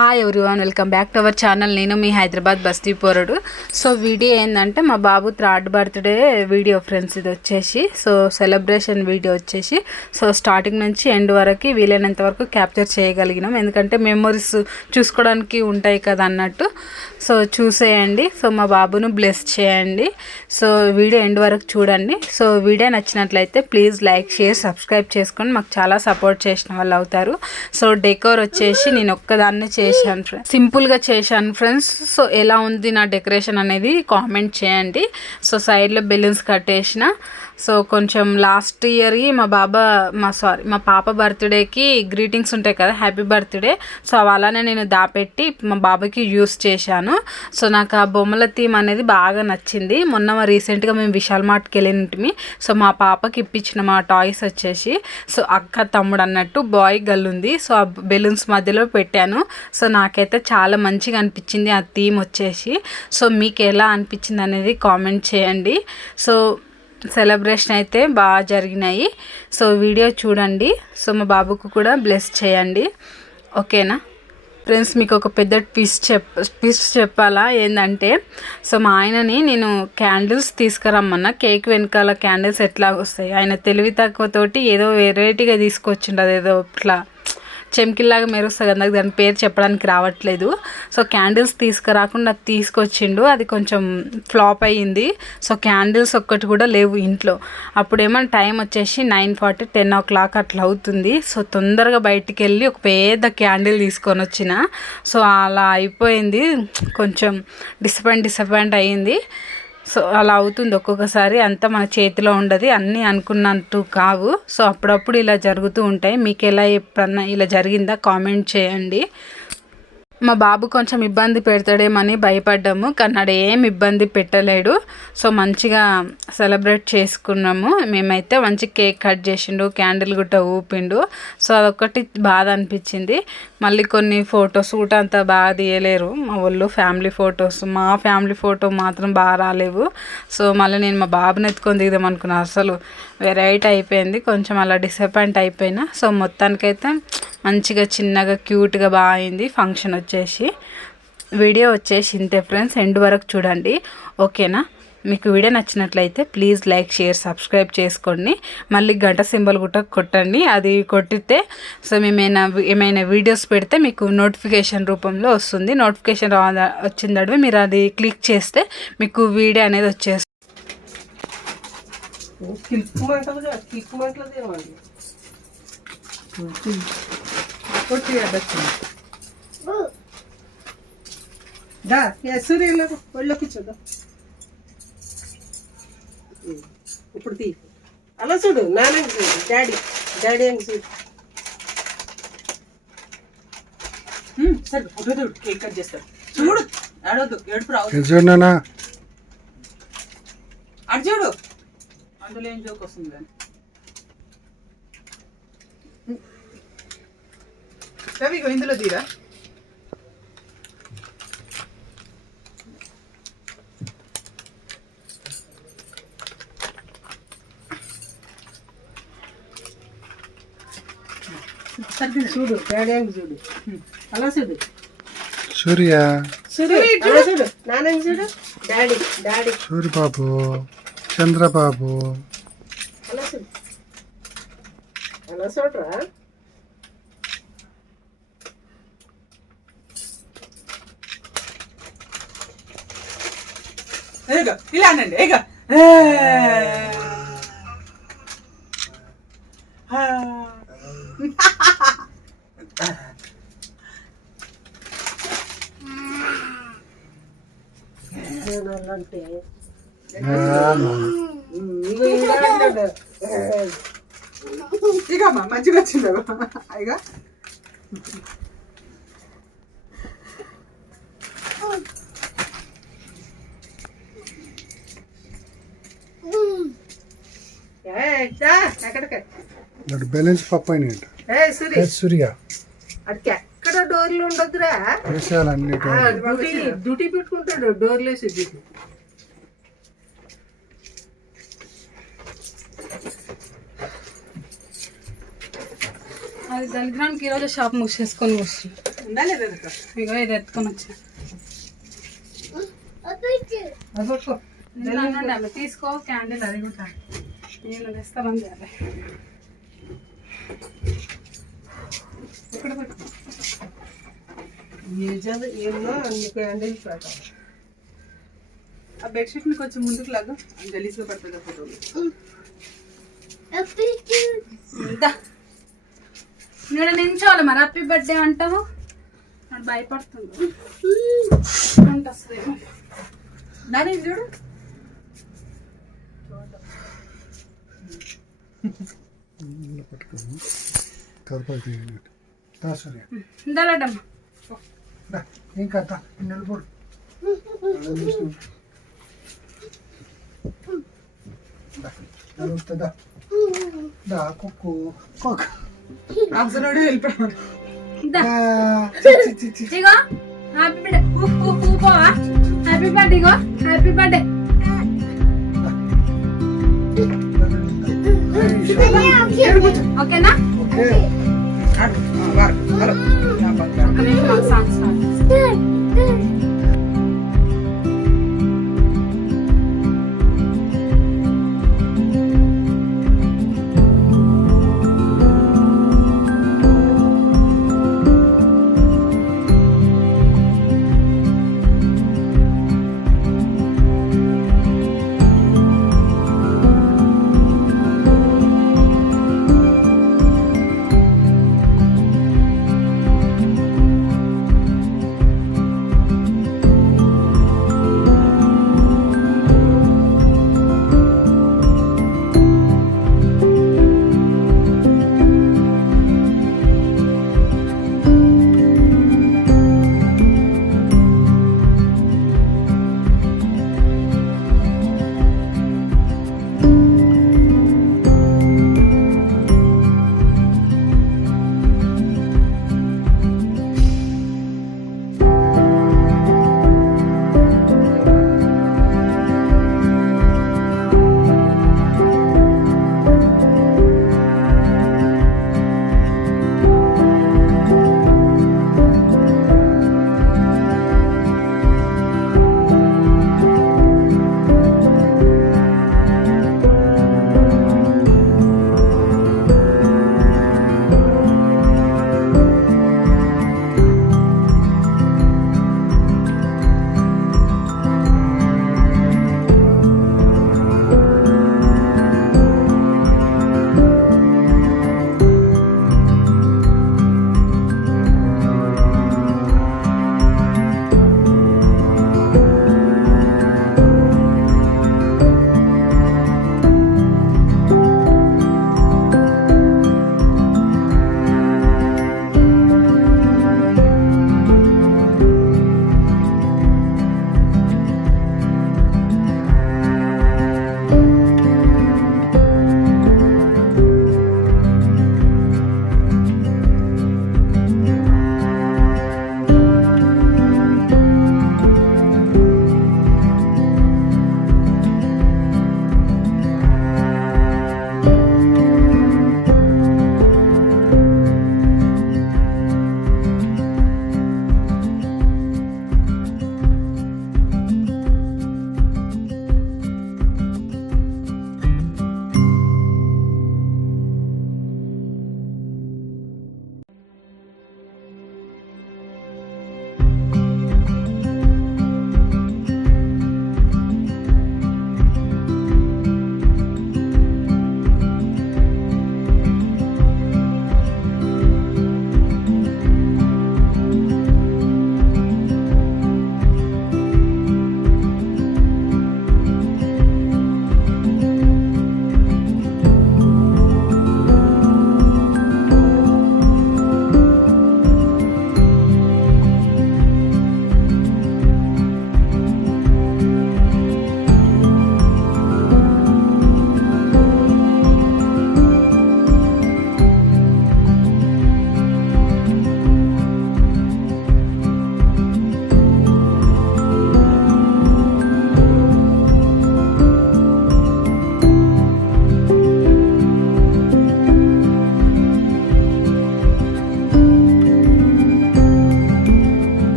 Hi everyone, welcome back to our channel. నేను మీ హైదరాబాద్ బస్తీ పోరడు. So video ఏంటంటే మా బాబు 3rd బర్త్డే వీడియో ఫ్రెండ్స్. ఇది వచ్చేసి సో సెలబ్రేషన్ వీడియో వచ్చేసి సో స్టార్టింగ్ నుంచి ఎండ్ వరకు వీలైనంత వరకు క్యాప్చర్ చేయగలిగినాం, ఎందుకంటే మెమొరీస్ చూసుకోవడానికి ఉంటాయి కదా అన్నట్టు. సో చూసేయండి, సో మా బాబును బ్లెస్ చేయండి. సో వీడియో ఎండ్ వరకు చూడండి. సో వీడియో నచ్చినట్లయితే ప్లీజ్ లైక్, షేర్, సబ్స్క్రైబ్ చేసుకొని మాకు చాలా సపోర్ట్ చేసిన వాళ్ళు అవుతారు. సో డెకోర్ వచ్చేసి నేను ఒక్కదాన్నే చేశాను ఫ్రెండ్స్, సింపుల్గా చేశాను ఫ్రెండ్స్. సో ఎలా ఉంది నా డెకరేషన్ అనేది కామెంట్ చేయండి. సో సైడ్లో బెలూన్స్ కట్టేసిన. సో కొంచెం లాస్ట్ ఇయర్కి మా పాప బర్త్డేకి గ్రీటింగ్స్ ఉంటాయి కదా, హ్యాపీ బర్త్డే. సో అలానే నేను దాపెట్టి మా బాబాకి యూస్ చేశాను. సో నాకు ఆ బొమ్మల థీమ్ అనేది బాగా నచ్చింది. మొన్న రీసెంట్గా మేము విశాల్ మార్ట్కి వెళ్ళినట్టుమి. సో మా పాపకి ఇప్పించిన మా టాయ్స్ వచ్చేసి సో అక్క తమ్ముడు అన్నట్టు బాయ్ గర్ల్ ఉంది. సో ఆ బెలూన్స్ మధ్యలో పెట్టాను. సో నాకైతే చాలా మంచిగా అనిపించింది ఆ థీమ్ వచ్చేసి. సో మీకు ఎలా అనిపించింది అనేది కామెంట్ చేయండి. సో సెలబ్రేషన్ అయితే బాగా జరిగినాయి. సో వీడియో చూడండి. సో మా బాబుకు కూడా బ్లెస్ చేయండి, ఓకేనా ఫ్రెండ్స్. మీకు ఒక పెద్ద ట్విస్ట్ చెప్పాలా ఏంటంటే, సో మా ఆయనని నేను క్యాండిల్స్ తీసుకురమ్మన్నా. కేక్ వెనకాల క్యాండిల్స్ ఎట్లా వస్తాయి, ఆయన తెలివి తక్కువతోటి ఏదో వెరైటీగా తీసుకొచ్చిండు. అదేదో ఇట్లా చెమ్కిల్లాగా మెరుస్తుంది కదా, నాకు దాని పేరు చెప్పడానికి రావట్లేదు. సో క్యాండిల్స్ తీసుకురాకుండా తీసుకొచ్చిండు, అది కొంచెం ఫ్లాప్ అయ్యింది. సో క్యాండిల్స్ ఒక్కటి కూడా లేవు ఇంట్లో. అప్పుడేమో టైం వచ్చేసి 9:40, 10 o'clock అట్లా అవుతుంది. సో తొందరగా బయటికి వెళ్ళి ఒక పెద్ద క్యాండిల్ తీసుకొని వచ్చిన. సో అలా అయిపోయింది, కొంచెం డిసప్పాయింట్ అయ్యింది. సో అలా అవుతుంది ఒక్కొక్కసారి, అంతా మన చేతిలో ఉండదు, అన్నీ అనుకున్నట్టు కావు. సో అప్పుడప్పుడు ఇలా జరుగుతూ ఉంటాయి. మీకు ఎలా ఎప్పుడన్నా ఇలా జరిగిందా కామెంట్ చేయండి. మా బాబు కొంచెం ఇబ్బంది పెడతాడేమని భయపడ్డాము, కానీ నాడు ఏం ఇబ్బంది పెట్టలేడు. సో మంచిగా సెలబ్రేట్ చేసుకున్నాము. మేమైతే మంచి కేక్ కట్ చేసిండు, క్యాండిల్ గుట్ట ఊపిండు. సో అదొకటి బాధ అనిపించింది. మళ్ళీ కొన్ని ఫొటోస్ కూడా అంత బాగా తీయలేరు మా వాళ్ళు, ఫ్యామిలీ ఫొటోస్. మా ఫ్యామిలీ ఫోటో మాత్రం బాగా రాలేవు. సో మళ్ళీ నేను మా బాబుని ఎత్తుకొని దిగుదాం అనుకున్నాను, అసలు వెరైటీ అయిపోయింది. కొంచెం అలా డిసప్పాయింట్ అయిపోయినా. సో మొత్తానికైతే మంచిగా చిన్నగా క్యూట్గా బాగా అయింది ఫంక్షన్ వచ్చేసి. వీడియో వచ్చేసి ఇంతే ఫ్రెండ్స్, ఎండ్ వరకు చూడండి, ఓకేనా. మీకు వీడియో నచ్చినట్లయితే ప్లీజ్ లైక్, షేర్, సబ్స్క్రైబ్ చేసుకోండి. మళ్ళీ గంట సింబల్ కూడా కొట్టండి. అది కొట్టితే సో మేము ఏమైనా వీడియోస్ పెడితే మీకు నోటిఫికేషన్ రూపంలో వస్తుంది. నోటిఫికేషన్ వచ్చిందడివి మీరు అది క్లిక్ చేస్తే మీకు వీడియో అనేది వచ్చేస్తుంది. ఇప్పుడు తీ అలా చూడు, నాన్న చూడు, డాడీ అని చూడు. సరే ఫోటో చూడు, కేక్ కట్ చేస్తాడు చూడు. ఆడవద్దు, ఏడుపు రావద్దు. చూడు అటు చూడు, అందులో ఏం జోక్ వస్తుంది కానీ. రవి ఇందులో తీరా. చూడు డాడీ చూడు, అలా చూడు. సూర్య చూడు నాన్న చూడు, డాడీ సూర్యబాబు, చంద్రబాబు. అలా చూడు, అలా చూడరా. ఇలా అనండి, ఇక అంటే ఇక మంచిగా వచ్చింది ఇక. బ్యాలెన్స్ పప్పు అయినాయంట సూర్య. అడికి ఎక్కడ డోర్లు ఉండదురా, డ్యూటీ పెట్టుకుంటాడు డోర్లు వేసి. అది దళిద్రానికి ఈరోజు షాప్ మూసేసుకొని వస్తుంది. ఉందా లేదా అక్క? ఇగో ఇది ఎత్తుకొని వచ్చా. అది పట్టుకో. అనండి అమ్మ, తీసుకో క్యాండిల్, అది కూడా నేను తెస్తామని చేయాలి. ఇక్కడ పట్టుకో. ఏమో అన్ని క్యాండిల్స్ పెట్టాలి. ఆ బెడ్షీట్ని కొంచెం ముందుకు లాగా గలీజ్గా పడుతుంది ఆ ఫోటోలు. ఇందా నేను నించోవాలి మరి. హ్యాపీ బర్త్డే అంటావు, నాకు భయపడుతుంది. వస్తుందేమో. నాని చూడు. పట్టుకోము కదపాలి తీయనట్టు. సూర్య ఇందాలడమ్మ. ఏం కథ నిలబడు. కుక్కు అసలు వెళ్ళిపోయాడు. ఇందా. ఇగో హ్యాపీ బర్త్డే. పోవా? Happy birthday. ఇగో హ్యాపీ బర్త్డే. ఓకేనా? ఓకే ఒక నిమిషం సాంగ్ స్టార్ట్.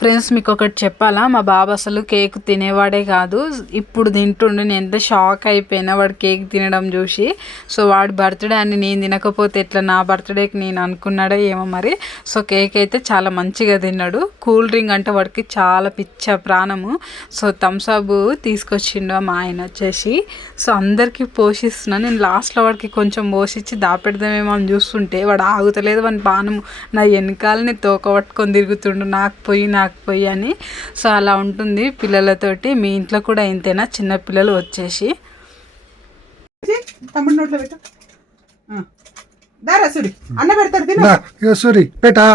ఫ్రెండ్స్ మీకు ఒకటి చెప్పాలా, మా బాబు అసలు కేక్ తినేవాడే కాదు, ఇప్పుడు తింటుండు. నేను ఎంత షాక్ అయిపోయినా వాడు కేక్ తినడం చూసి. సో వాడి బర్త్డే అని నేను తినకపోతే ఎట్లా, నా బర్త్డేకి నేను అనుకున్నాడో ఏమో మరి. సో కేక్ అయితే చాలా మంచిగా తిన్నాడు. కూల్ డ్రింక్ అంటే వాడికి చాలా పిచ్చ ప్రాణము. సో థమ్స్ అప్ తీసుకొచ్చిండు మా ఆయన వచ్చేసి. సో అందరికీ పోషిస్తున్నాను నేను. లాస్ట్లో వాడికి కొంచెం పోషించి దాపెడదామేమో అని చూస్తుంటే వాడు ఆగుతలేదు. వాడి పానము నా వెనకాలని తోక పట్టుకొని తిరుగుతుండు, నాకు పోయి అని. సో అలా ఉంటుంది పిల్లలతోటి. మీ ఇంట్లో కూడా ఇంతేనా చిన్న పిల్లలు వచ్చేసి? తమ్ముడు నోట్లో పెట్టు. దారా సూరి అన్న పెడతారు తిను. ఇక సూరి పెట్టా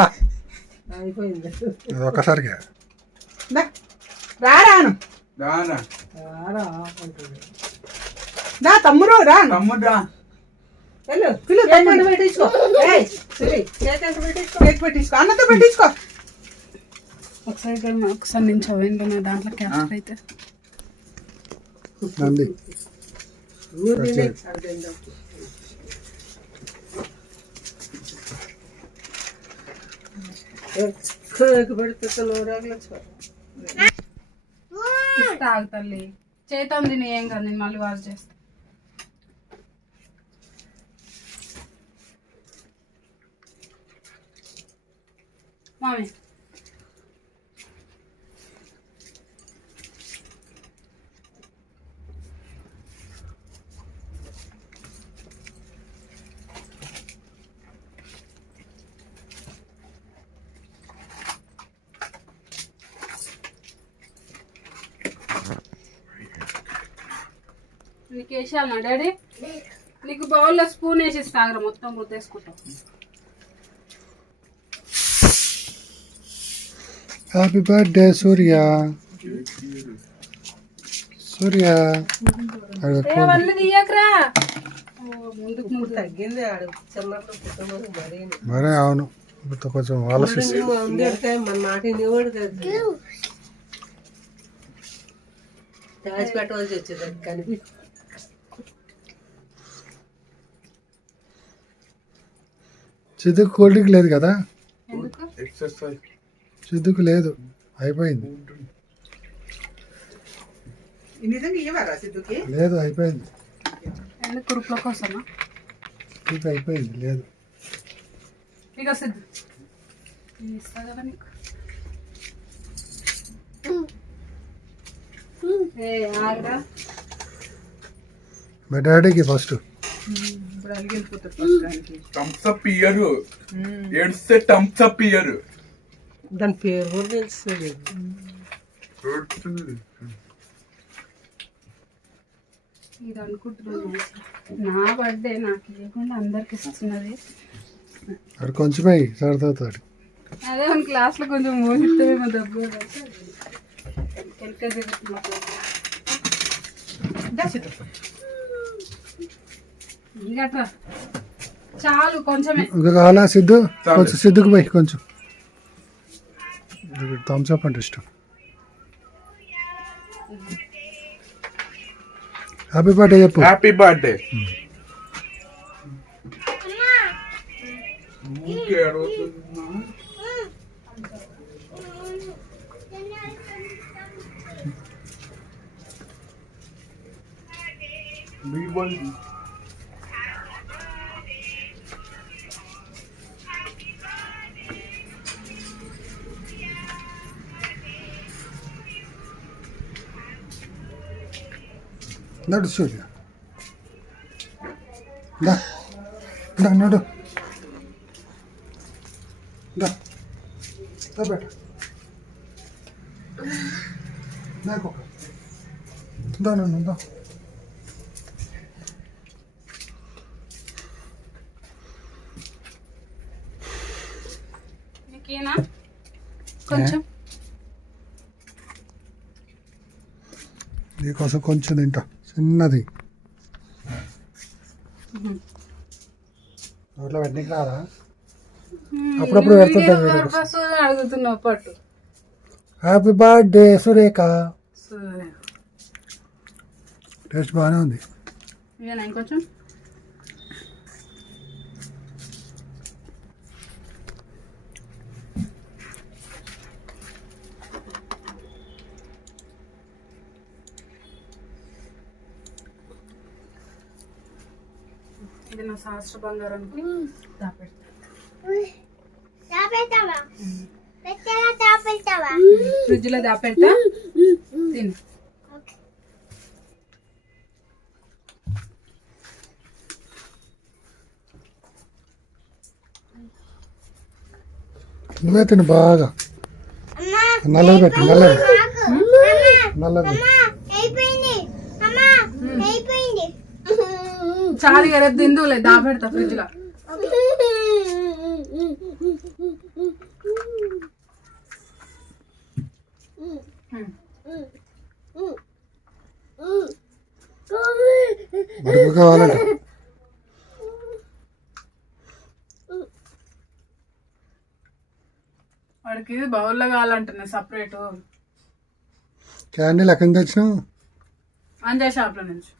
అయిపోయింది ఒకసారిగా. రారాను దా తమ్ముడు రా. వెళ్ళు పిలు తమ్ముడు పెట్టించుకో. కేక్ పెట్టించుకో, అన్నతో పెట్టించుకో. ఒకసారి నేను చదివిండు నా దాంట్లో క్యాన్సర్ అయితే. నంది తాగు తల్లి, చేతం తిని ఏం కాదు, నేను మళ్ళీ వాష్ చేస్తా. మామి నీకు వేసాను డాడీ, నీకు బౌల్లో స్పూన్ వేసి ఇస్తాగరా, మొత్తం రుద్దేసుకుంటాం. హ్యాపీ బర్త్డే సూర్య. సూర్య అవన్నీ తీయకరా, ముందుకు ముందు తగ్గింది ఆడు చిన్నప్పుడు పుట్టమని మరీ మరే. అవును ఇప్పుడు కొంచెం ఆలోచిస్తే మన మాట ఇనివాడు కదా, దాచి పెట్టవలసి వచ్చేది కనిపి. సిద్ధుకు కూల్ డ్రింక్ లేదు కదా, ఎందుకు సిద్ధుకు లేదు, అయిపోయింది. నిజంగా ఇవ్వరా సిద్ధుకి? లేదు అయిపోయింది, ఎందుకు కురుపుల కోసమా? సిద్ధుకు అయిపోయింది, లేదు. ఇక సిద్ధు నేను ఇస్తా కదా నీకు. ఆగరా, మా డాడీకి ఫస్ట్. ఇప్పుడు అలిగి వెళ్ళిపోతారు ప్రస్తుతానికి. థమ్స్అప్ ఇయ్యరు, ఏడ్స్తే థమ్స్అప్ ఇయ్యరు. దాని పేరు కూడా తెలుస్తుంది. ఇది అనుకుంటున్నాను, నా బర్త్డే నాకు ఇవ్వకుండా అందరికి ఇస్తున్నది. అక్కడ కొంచెం అయ్యి సరదాతాడు. అదే మన క్లాస్లో కొంచెం మోహితమేమో దెబ్బ వెనక ఇంకట్రా చాలు కొంచెమే. ఇంకా కావాలా సిద్ధు? కొంచెం సిద్ధుకు పోయి కొంచెం. థమ్స్ అప్ అంటే ఇష్టం. హ్యాపీ బర్త్డే చెప్పు. Happy birthday. నడు సూర్య, నడు బేట, నాకు దా. నీకేనా కొంచెం? నీకోసం కొంచెం తింటా, చిన్నది. నోట్లో పెట్టడానికి రాదా? అప్పుడప్పుడు పెడుతుంటాను. అడుగుతున్నావు పట్టు. Happy birthday Surekha. టేస్ట్ బాగానే ఉంది. ఇవేనా ఇంకొంచెం? ఇది నా శాస్త్ర బంగారానికి దాపెడతా. ఫ్రిడ్జ్ లో దాపెడతా, తిను. నువ్వే తిను బాగా. నల్లది పెట్టు, నల్లది నల్లది. చాలు కదా తిందులే, దాపెడతా ఫ్రిడ్జ్ లో. బరువు కావాలంట. వాడికి బౌల్లో కావాలంటున్నా సపరేట్. క్యాండిల్ ఎక్కడి నుంచి తెచ్చినావు? అంజయ్ షాప్ లో నుంచి.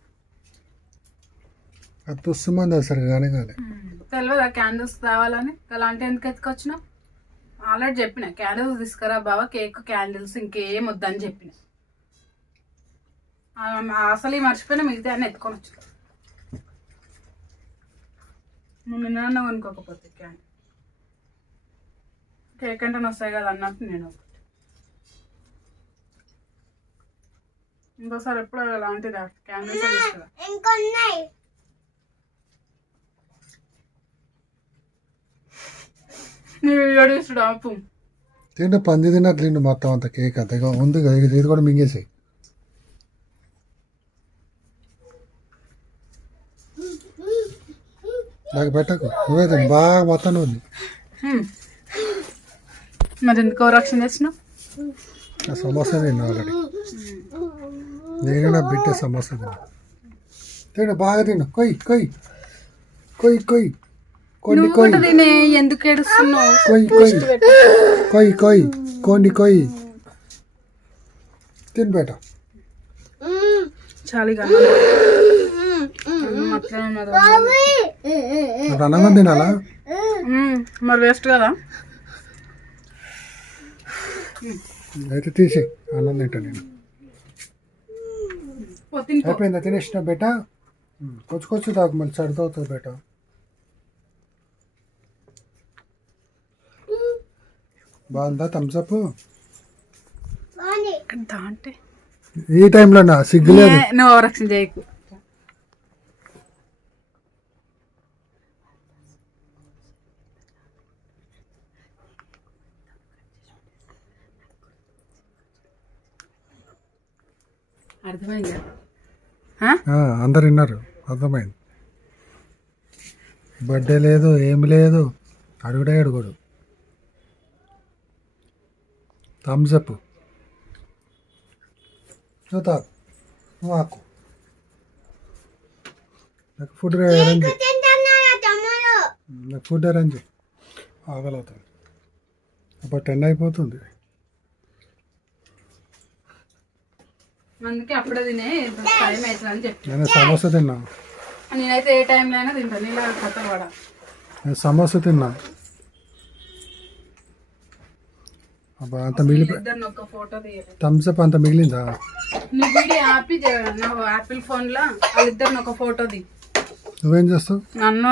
అది తుస్సుమంది అసలు కానీ కానీ తెలియదా క్యాండిల్స్ తేవాలని? అలాంటి ఎందుకు ఎత్తుకొచ్చినావు? ఆల్రెడీ చెప్పిన క్యాండిల్స్ తీసుకురా బావా, కేక్ క్యాండిల్స్ ఇంకేం వద్దని చెప్పిన. అసలు ఈ మర్చిపోయినా మిగతా అన్నీ ఎత్తుకొని వచ్చా. నువ్వు నిన్న కొనుక్కోకపోతే క్యాండిల్ కేక్ అంటే వస్తాయి కదా అన్నట్టు నేను ఇంకోసారి ఎప్పుడు అలాంటిది క్యాండిల్స్ తీసుకురా. నీ వీడియో చూడు ఆపు. తిండి పంది తిన్నట్లు తిండు మొత్తం అంత కేక్ అంతగా ఉంది కదా, ఇది కూడా మింగేసాయి. నాకు పెట్టకు, నువ్వే తిను బాగా మొత్తం ఉంది. మరి ఎందుకు రక్షణ చేసినావు? ఆ సమోసా తిన్నా ఆల్రెడీ. నేను నా బిడ్డ సమోసా తిన్నా. తిను బాగా తిను, కొయ్యి కొయ్యి కొయ్యి కొయ్యి కొన్ని నువ్వు కొయ్యి కూడా తినే, ఎందుకు ఏడుస్తున్నావు? కొయ్యి కొయ్యి కొయ్యి కొయ్యి కొన్ని కొయ్యి తిని బేట. చాలుగా ఇప్పుడు అన్నం తినాలా? మరి వేస్ట్ కదా. అయితే తీసి అన్నం తింటా నేను. అయిపోయిందా తినేసిన బేట? కొంచెం కొంచెం తాగు, మళ్ళీ సరిదవుతుంది బేట. బాగుందా థమ్స్అప్? అంటే ఈ టైంలో నా సిగ్గులేదు. నువ్వు రక్షణ చేయకు. అర్థమైందా? అందరు విన్నారు, అర్థమైంది. బర్త్డే లేదు, ఏమి లేదు, అడుగుడే అడుగుడు. థమ్స్అప్ చూతా మాకు. నాకు ఫుడ్ అరేంజ్, నాకు ఫుడ్ అరేంజ్ ఆగలవుతుంది. అప్పుడు 10 అయిపోతుంది. అందుకే అప్పుడే తినే టైం అవుతుంది అని చెప్పి నేను సమోసా తిన్నా. నేనైతే ఏ టైంలో అయినా తింటాను. ఇలా కథలు పడ. నేను సమోసా తిన్నా. అబ్బా అంత మిగిలిపోయి ఇద్దరిని ఒక ఫోటో తీయాలి. థమ్స్అప్ అంత మిగిలిందా? నీ వీడియో ఆపి నా యాపిల్ ఫోన్ లో వాళ్ళిద్దరిని ఒక ఫోటో ది. నువ్వేం చేస్తావు? నన్ను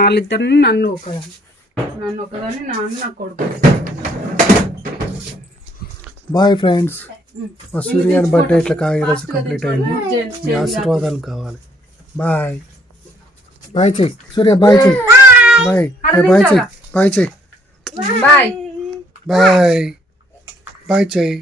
వాళ్ళిద్దరిని, నన్ను ఒకదాన్ని నాన్న నా కొడుకు. Boy friends. మా సూర్యాన్ బర్త్డే ఇట్లా ఈరోజు కంప్లీట్ అయింది. మీ ఆశీర్వాదాలు కావాలి. బాయ్ బాయ్ చెయ్యి సూర్య, బాయ్ చెయ్యి, బాయ్ బాయ్ చెయ్యి, బాయ్ చెయ్యి, బాయ్ బాయ్ బాయ్ చెయ్యి.